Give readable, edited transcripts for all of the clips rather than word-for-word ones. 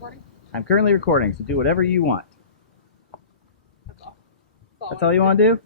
recording? I'm currently recording, so do whatever you want. That's all. That's all you want to do?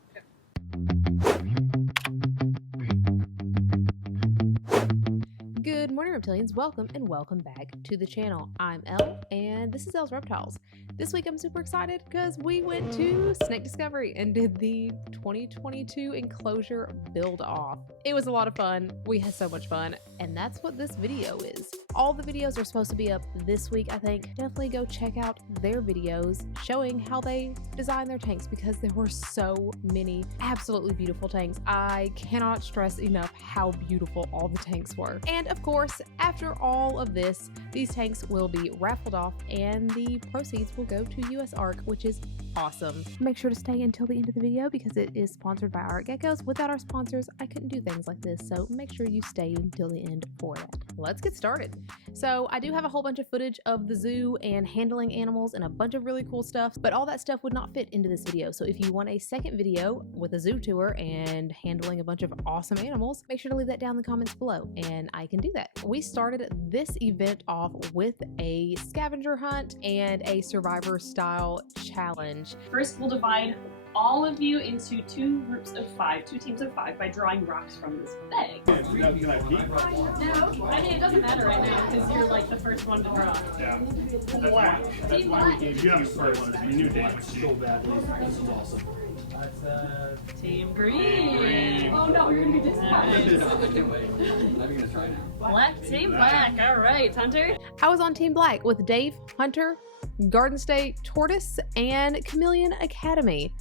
Good morning, Reptilians. Welcome and welcome back to the channel. I'm Elle, and this is Elle's Reptiles. This week I'm super excited because we went to Snake Discovery and did the 2022 Enclosure build-off. It was a lot of fun. We had so much fun, and that's what this video is. All the videos are supposed to be up this week, I think. Definitely go check out their videos showing how they design their tanks because there were so many absolutely beautiful tanks. I cannot stress enough how beautiful all the tanks were. And of course, after all of this, these tanks will be raffled off and the proceeds will go to US ARC, which is awesome. Make sure to stay until the end of the video because it is sponsored by our geckos. Without our sponsors, I couldn't do things like this, so make sure you stay until the end for that. Let's get started. So I do have a whole bunch of footage of the zoo and handling animals and a bunch of really cool stuff, but all that stuff would not fit into this video. So if you want a second video with a zoo tour and handling a bunch of awesome animals, make sure to leave that down in the comments below and I can do that. We started this event off with a scavenger hunt and a survivor style challenge. First, we'll divide all of you into two teams of five by drawing rocks from this bag. Can I peek? No, I mean it doesn't matter right now because you're like the first one to draw. Yeah. Black. That's why we gave you first. You knew damage so badly. This is awesome. Team green. Oh no, you're gonna be disappointed. I can't wait. I'm gonna try now. Black, team black. All right, Hunter. I was on Team Black with Dave, Hunter, Garden State, Tortoise, and Chameleon Academy.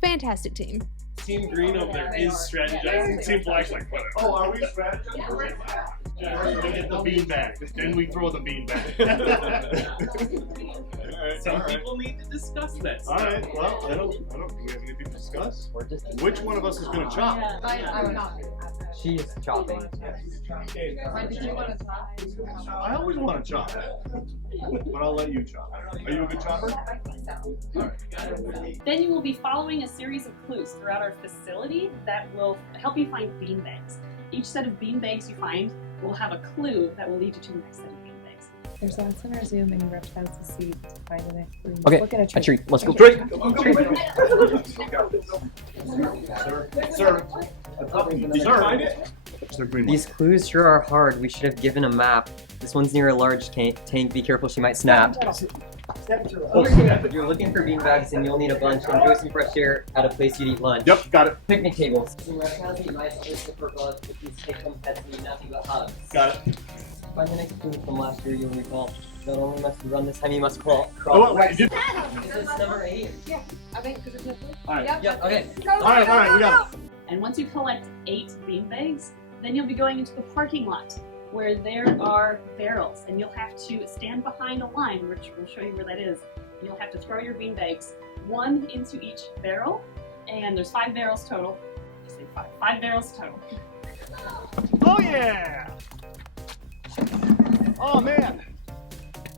Fantastic team. Team green over there is strategizing. Team black's like, whatever. Oh, are we strategizing? Yeah. First we get the beanbag, then we throw the beanbag. Some people need to discuss this. Alright, well, I don't, do we have anything to discuss? Which one of us is going to chop? I'm not. She's chopping. Did you want to try? I always want to chop, but I'll let you chop. Are you a good chopper? I think so. Alright. Then you will be following a series of clues throughout our facility that will help you find beanbags. Each set of beanbags you find will have a clue that will lead you to the next set of beanbags. There's lots in our Zoom and Reptiles to see to find the next clue. Okay, Look at a a treat. Let's go. Drink! Sir. These clues sure are hard. We should have given a map. This one's near a large tank. Be careful, she might snap. You're looking for beanbags and you'll need a bunch. Enjoy some fresh air at a place you'd eat lunch. Yep, got it. Picnic tables. Some reptiles eat mice, others prefer bugs, but these take-home pets need nothing but hugs. Got it. Find the next clue from last year, you'll recall. Not only must you run this time, you must crawl. Oh, wait, Is this number 8? Yeah, I think because there's no clue. Alright. Yep, okay. Alright, we got it. And once you collect 8 beanbags, then you'll be going into the parking lot where there are barrels and you'll have to stand behind a line, which we'll show you where that is. And you'll have to throw your beanbags, 1 into each barrel, and there's 5 barrels total. I say 5. 5 barrels total. Oh yeah! Oh man!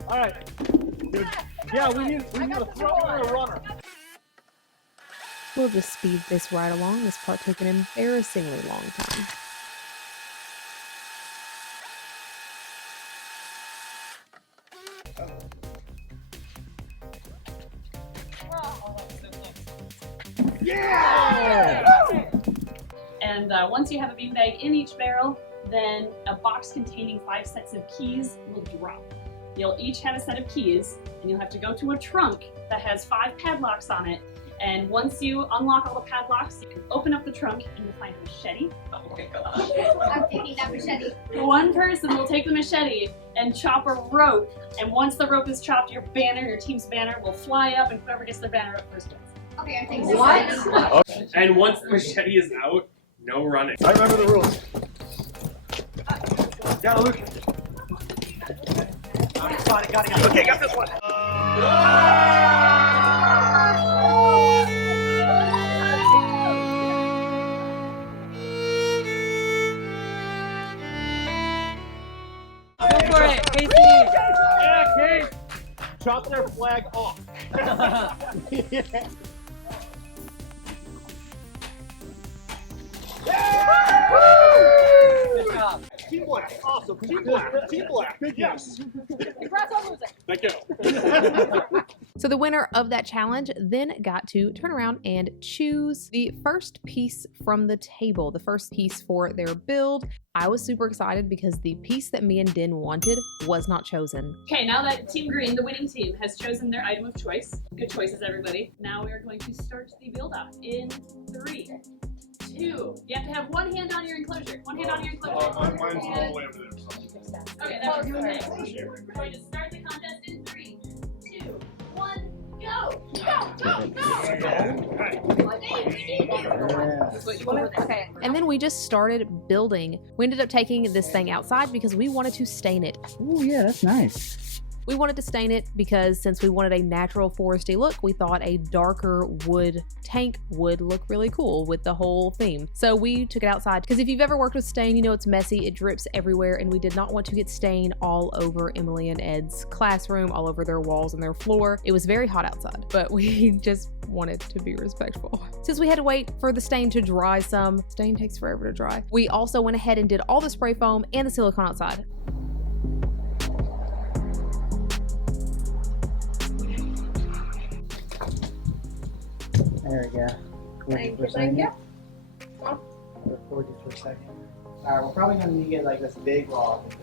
Alright. Yeah, we need a thrower and a runner. We'll just speed this right along. This part took an embarrassingly long time. Yeah! And once you have a beanbag in each barrel, then a box containing 5 sets of keys will drop. You'll each have a set of keys, and you'll have to go to a trunk that has 5 padlocks on it. And once you unlock all the padlocks, you can open up the trunk and you'll find a machete. Oh my god. I'm taking that machete. One person will take the machete and chop a rope, and once the rope is chopped, your team's banner will fly up, and whoever gets their banner up first wins. Okay, I'm taking What? And once the machete is out, no running. I remember the rules. Got it, Luke. Got it. Okay, got this one. Go for it, Casey! Yeah, Case! Chop their flag off. Yeah. Good job. Team black. Awesome. Team black. Team black. Yes. Congrats on losing. Thank you. So the winner of that challenge then got to turn around and choose the first piece from the table, the first piece for their build. I was super excited because the piece that me and Din wanted was not chosen. Okay, now that Team Green, the winning team, has chosen their item of choice. Good choices, everybody. Now we are going to start the build out in 3, 2. You have to have one hand on your enclosure. One hand on your enclosure. Mine's all the way over there. So. Okay, that's okay. We're going to start the contest in 3, 2, 1, go! Go! Go! Go! Okay. And then we just started building. We ended up taking this thing outside because we wanted to stain it. Oh yeah, that's nice. We wanted to stain it because since we wanted a natural foresty look, we thought a darker wood tank would look really cool with the whole theme. So we took it outside because if you've ever worked with stain, you know it's messy, it drips everywhere, and we did not want to get stain all over Emily and Ed's classroom, all over their walls and their floor. It was very hot outside, but we just wanted to be respectful. Since we had to wait for the stain to dry some, stain takes forever to dry, we also went ahead and did all the spray foam and the silicone outside. There we go. Thank you, thank you. Record you for a second. Alright, we're probably gonna need to get like this big log.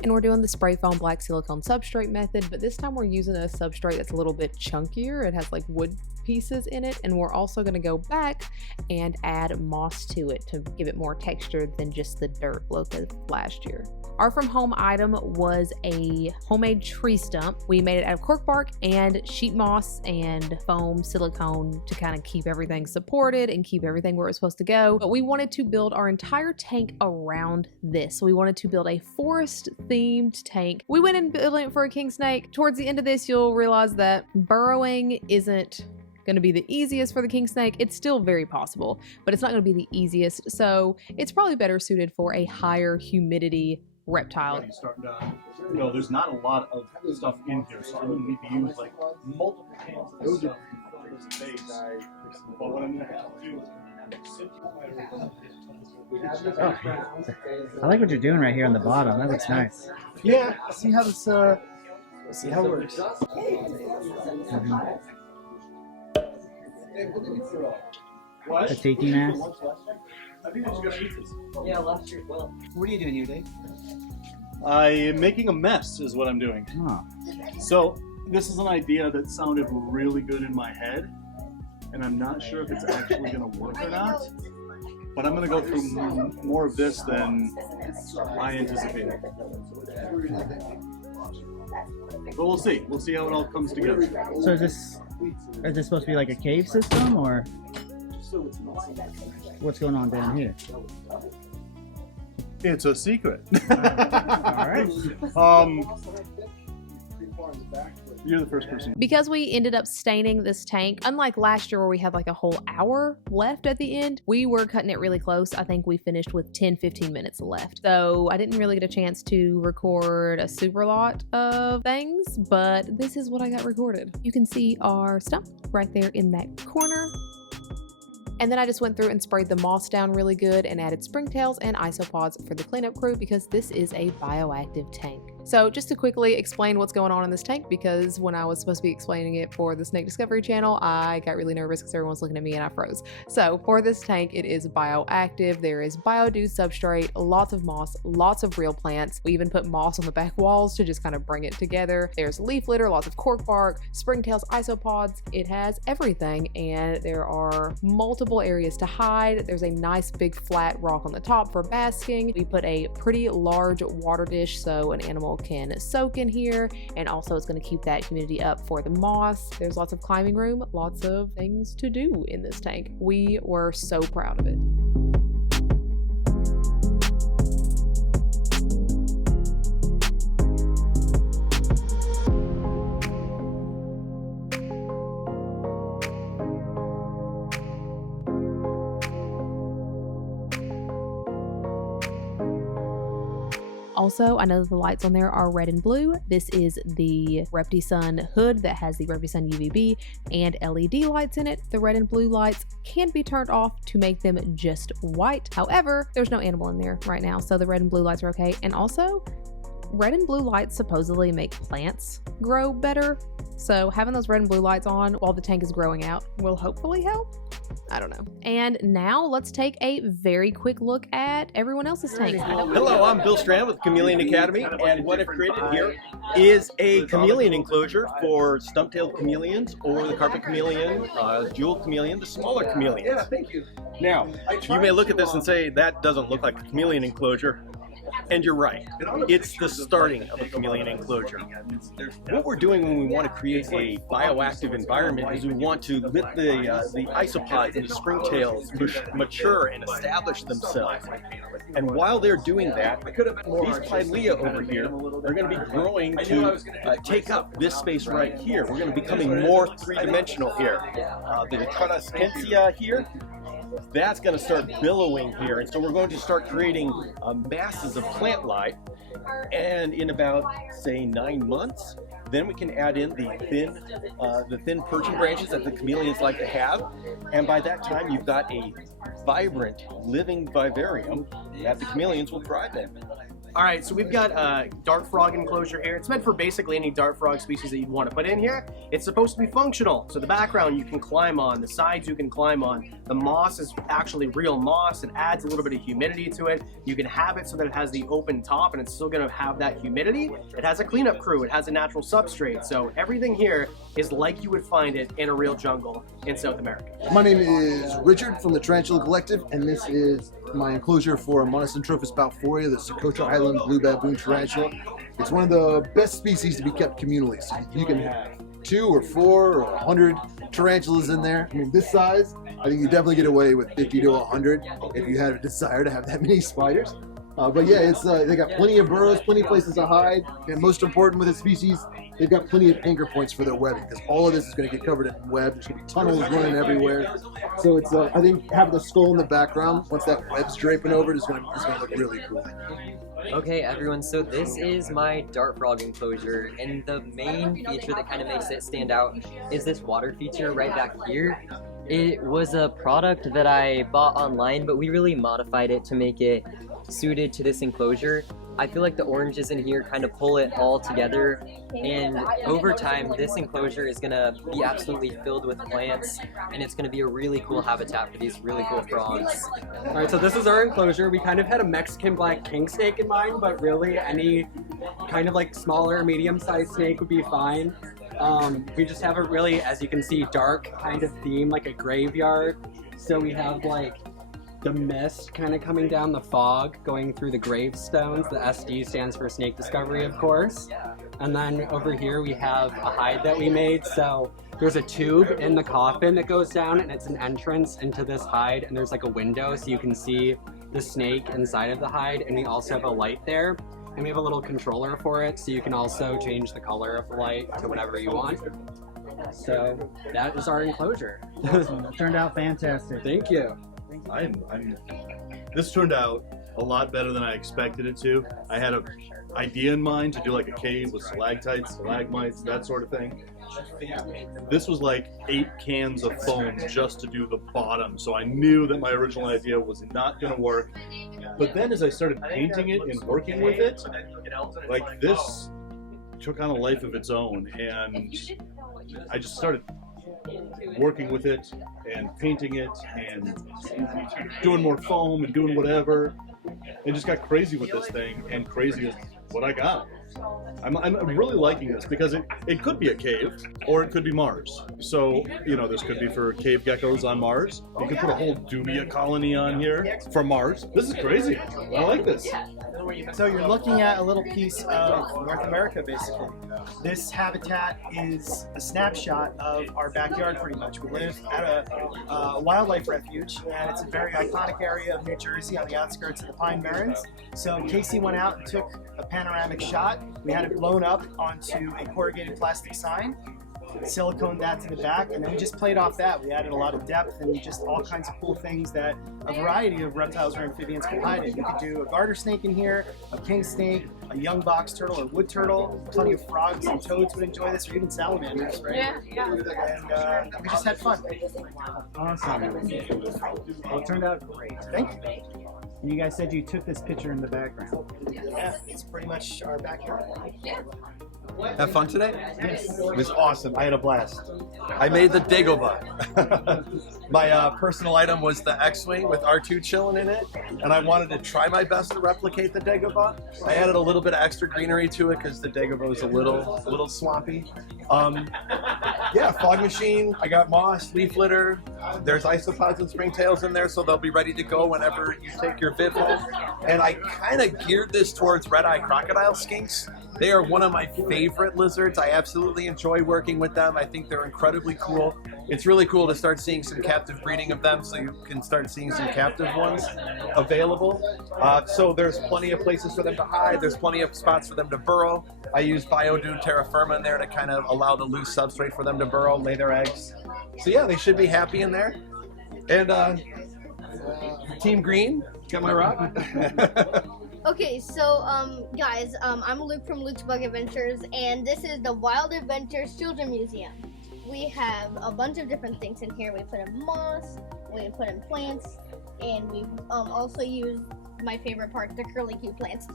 And we're doing the spray foam black silicone substrate method, but this time we're using a substrate that's a little bit chunkier. It has like wood pieces in it, and we're also going to go back and add moss to it to give it more texture than just the dirt look of last year. Our from home item was a homemade tree stump. We made it out of cork bark and sheet moss and foam silicone to kind of keep everything supported and keep everything where it's supposed to go. But we wanted to build our entire tank around this. So we wanted to build a forest themed tank. We went and built it for a king snake. Towards the end of this, you'll realize that burrowing isn't going to be the easiest for the king snake. It's still very possible, but it's not going to be the easiest. So it's probably better suited for a higher humidity reptile. You know, there's not a lot of stuff in here, so I'm going to need to use like multiple cans of stuff for this base. But what I'm going to have to do is I like what you're doing right here on the bottom. That looks nice. yeah, see how this see how it works. A tiki mask. I think I'm just gonna eat this. Yeah, last year, well. What are you doing here, Dave? I am making a mess is what I'm doing. Oh. So this is an idea that sounded really good in my head, and I'm not sure if it's actually going to work or not, but I'm going to go through more of this than I anticipated. But we'll see. We'll see how it all comes together. So is this supposed to be like a cave system, or what's going on down here? It's a secret. Alright. You're the first person. Because we ended up staining this tank, unlike last year where we had like a whole hour left at the end, we were cutting it really close. I think we finished with 10-15 minutes left. So I didn't really get a chance to record a super lot of things, but this is what I got recorded. You can see our stump right there in that corner. And then I just went through and sprayed the moss down really good and added springtails and isopods for the cleanup crew because this is a bioactive tank. So just to quickly explain what's going on in this tank, because when I was supposed to be explaining it for the Snake Discovery channel, I got really nervous because everyone's looking at me and I froze. So for this tank, it is bioactive. There is biodude substrate, lots of moss, lots of real plants. We even put moss on the back walls to just kind of bring it together. There's leaf litter, lots of cork bark, springtails, isopods. It has everything, and there are multiple areas to hide. There's a nice big flat rock on the top for basking. We put a pretty large water dish so an animal can soak in here, and also it's going to keep that humidity up for the moss. There's lots of climbing room, lots of things to do in this tank. We were so proud of it. Also, I know that the lights on there are red and blue. This is the Reptisun hood that has the Reptisun UVB and LED lights in it. The red and blue lights can be turned off to make them just white. However, there's no animal in there right now, so the red and blue lights are okay. And also, red and blue lights supposedly make plants grow better. So having those red and blue lights on while the tank is growing out will hopefully help. I don't know. And now let's take a very quick look at everyone else's tanks. Hello, I'm Bill Strand with Chameleon Academy, and what I've created here is a chameleon enclosure for stump-tailed chameleons or the carpet chameleon, jewel chameleon, the smaller chameleons. Yeah, thank you. Now, you may look at this and say, that doesn't look like a chameleon enclosure. And you're right. It's the starting of a chameleon enclosure. What we're doing when we want to create a bioactive environment is we want to let the isopods and the springtails mature and establish themselves. And while they're doing that, these pilea over here are going to be growing to take up this space right here. We're going to be becoming more three-dimensional here. The Tortoise here, that's going to start billowing here, and so we're going to start creating masses of plant life, and in about, say, 9 months, then we can add in the thin perching branches that the chameleons like to have, and by that time you've got a vibrant, living vivarium that the chameleons will thrive in. Alright, so we've got a dart frog enclosure here. It's meant for basically any dart frog species that you'd want to put in here. It's supposed to be functional. So the background you can climb on, the sides you can climb on. The moss is actually real moss. It adds a little bit of humidity to it. You can have it so that it has the open top and it's still going to have that humidity. It has a cleanup crew. It has a natural substrate. So everything here is like you would find it in a real jungle in South America. My name is Richard from the Tarantula Collective, and this is my enclosure for a Monocentrophus balforia, the Decatur Island blue baboon tarantula. It's one of the best species to be kept communally. So you can have 2 or 4 or 100 tarantulas in there. I mean, this size, I think you definitely get away with 50 to 100 if you have a desire to have that many spiders. But yeah, it's they got plenty of burrows, plenty of places to hide, and most important with this species, they've got plenty of anchor points for their webbing, because all of this is going to get covered in web. There's going to be tunnels running everywhere. So it's I think having the skull in the background, once that web's draping over it, is going to look really cool. Okay, everyone, so this is my dart frog enclosure, and the main feature that kind of makes it stand out is this water feature right back here. It was a product that I bought online, but we really modified it to make it suited to this enclosure. I feel like the oranges in here kind of pull it all together, and over time this enclosure is going to be absolutely filled with plants, and it's going to be a really cool habitat for these really cool frogs. Alright, so this is our enclosure. We kind of had a Mexican black king snake in mind, but really any kind of like smaller medium-sized snake would be fine. We just have a really, as you can see, dark kind of theme, like a graveyard. So we have like the mist kind of coming down, the fog going through the gravestones. The SD stands for snake discovery, of course. And then over here we have a hide that we made. So there's a tube in the coffin that goes down, and it's an entrance into this hide, and there's like a window so you can see the snake inside of the hide. And we also have a light there, and we have a little controller for it, so you can also change the color of the light to whatever you want. So that is our enclosure. Awesome. That turned out fantastic. Thank you. This turned out a lot better than I expected it to. I had an idea in mind to do like a cave with stalactites, stalagmites, that sort of thing. This was like 8 cans of foam just to do the bottom, so I knew that my original idea was not going to work. But then as I started painting it and working with it, like this took on a life of its own, and I just started working with it and painting it and doing more foam and doing whatever, and just got crazy with this thing, and crazy is what I got. I'm really liking this because it could be a cave or it could be Mars. So, you know, this could be for cave geckos on Mars. You could put a whole dubia colony on here for Mars. This is crazy. I like this. So you're looking at a little piece of North America, basically. This habitat is a snapshot of our backyard, pretty much. We live at a wildlife refuge, and it's a very iconic area of New Jersey on the outskirts of the Pine Barrens. So Casey went out and took a panoramic shot. We had it blown up onto a corrugated plastic sign. siliconed that to the back, and then we just played off that. We added a lot of depth and just all kinds of cool things that a variety of reptiles or amphibians can hide in. You could do a garter snake in here, a king snake, a young box turtle or wood turtle. Plenty of frogs and toads would enjoy this, or even salamanders, right? Yeah. And we just had fun. Awesome. Well, it turned out great. Thank you. And you guys said you took this picture in the background. Yeah, it's pretty much our backyard. Have fun today? Yes. It was awesome. I had a blast. I made the Dagobah. My personal item was the X-Wing with R2 chilling in it, and I wanted to try my best to replicate the Dagobah. I added a little bit of extra greenery to it because the Dagobah was a little swampy. Yeah, fog machine. I got moss, leaf litter. There's isopods and springtails in there, so they'll be ready to go whenever you take your vid home. And I kind of geared this towards red-eye crocodile skinks. They are one of my favorite lizards. I absolutely enjoy working with them. I think they're incredibly cool. It's really cool to start seeing some captive breeding of them, so you can start seeing some captive ones available. So there's plenty of places for them to hide. There's plenty of spots for them to burrow. I use Biodune terra firma in there to kind of allow the loose substrate for them to burrow, lay their eggs. So yeah, they should be happy in there. And Team Green, got my rock? Okay, so guys, I'm Luke from Luke's Bug Adventures, and this is the Wild Adventures Children Museum. We have a bunch of different things in here. We put in moss, we put in plants, and we also use my favorite part, the curlicue plants,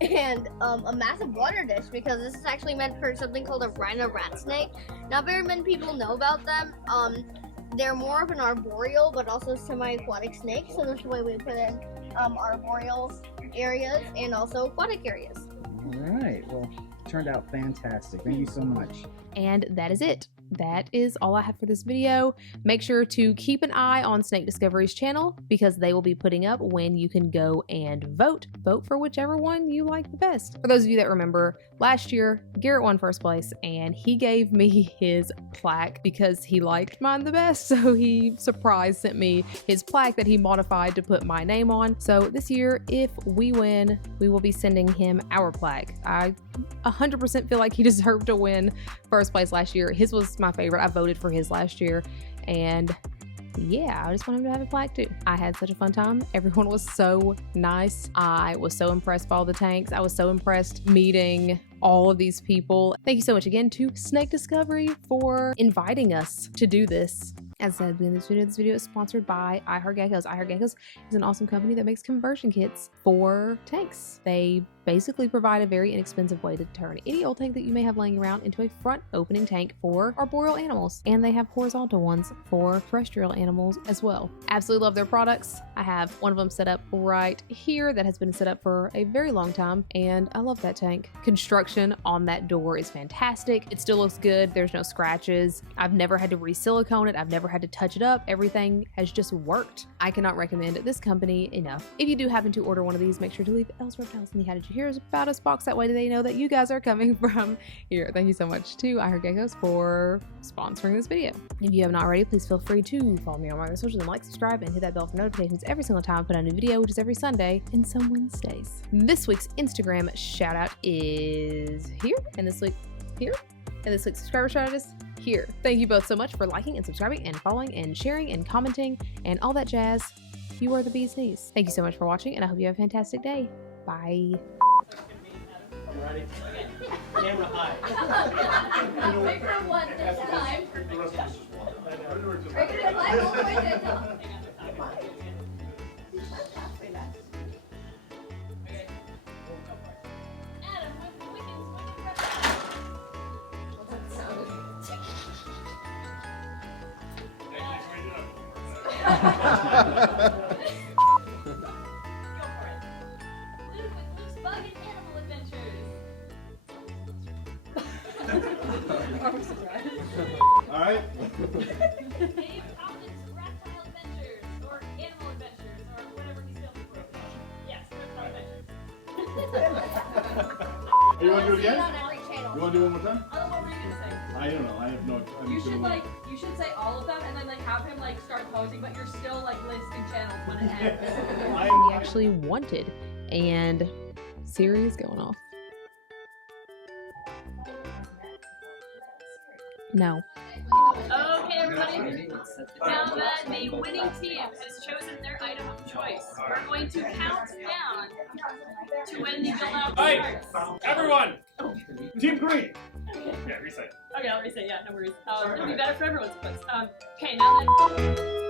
and a massive water dish, because this is actually meant for something called a rhino rat snake. Not very many people know about them. They're more of an arboreal, but also semi-aquatic snake, so this is the way we put in arboreal areas and also aquatic areas. All right. Well, turned out fantastic. Thank you so much. And that is it. That is all I have for this video. Make sure to keep an eye on Snake Discovery's channel, because they will be putting up when you can go and vote. Vote for whichever one you like the best. For those of you that remember, last year, Garrett won first place, and he gave me his plaque because he liked mine the best. So he sent me his plaque that he modified to put my name on. So this year, if we win, we will be sending him our plaque. I 100% feel like he deserved to win first place last year. His was my favorite. I voted for his last year, and yeah, I just want him to have a plaque too. I had such a fun time. Everyone was so nice. I was so impressed by all the tanks. I was so impressed meeting all of these people. Thank you so much again to Snake Discovery for inviting us to do this. As I said in this video is sponsored by iHeartGeckos. iHeartGeckos is an awesome company that makes conversion kits for tanks. They basically provide a very inexpensive way to turn any old tank that you may have laying around into a front opening tank for arboreal animals. And they have horizontal ones for terrestrial animals as well. Absolutely love their products. I have one of them set up right here that has been set up for a very long time, and I love that tank. Construction on that door is fantastic. It still looks good. There's no scratches. I've never had to re-silicone it. I've never had to touch it up. Everything has just worked. I cannot recommend this company enough. If you do happen to order one of these, make sure to leave Elle's Reptiles in the How Did You Hear About Us box. That way they know that you guys are coming from here. Thank you so much to iHeartGeckos for sponsoring this video. If you haven't already, please feel free to follow me on my other socials and like, subscribe, and hit that bell for notifications every single time I put out a new video, which is every Sunday and some Wednesdays. This week's Instagram shout out is here, and this week here, and this week's subscriber shout out is here. Thank you both so much for liking and subscribing and following and sharing and commenting and all that jazz. You are the bee's knees. Thank you so much for watching, and I hope you have a fantastic day. Bye. I'm ready. Camera high. Bigger one this time. We're gonna fly all the way to the top. Adam with the Wickens with the Reptile. All right. Dave Kaufman's Reptile Adventures, or Animal Adventures, or whatever he's filming for. Yes, Reptile Adventures. You want to do it again? On every channel. You want to do it one more time? Oh, what were you gonna say? I don't know. I have no. You should say all of them and then have him start posing, but you're still listing channels when it ends. He actually wanted, and Siri is going off. No. Okay, everybody. Now that the winning team has chosen their item of choice, we're going to count down to when the build out Alright, starts. everyone! Team green! Yeah, reset. Okay, I'll reset. Yeah, no worries. It'll be better for everyone's place. Okay, now then.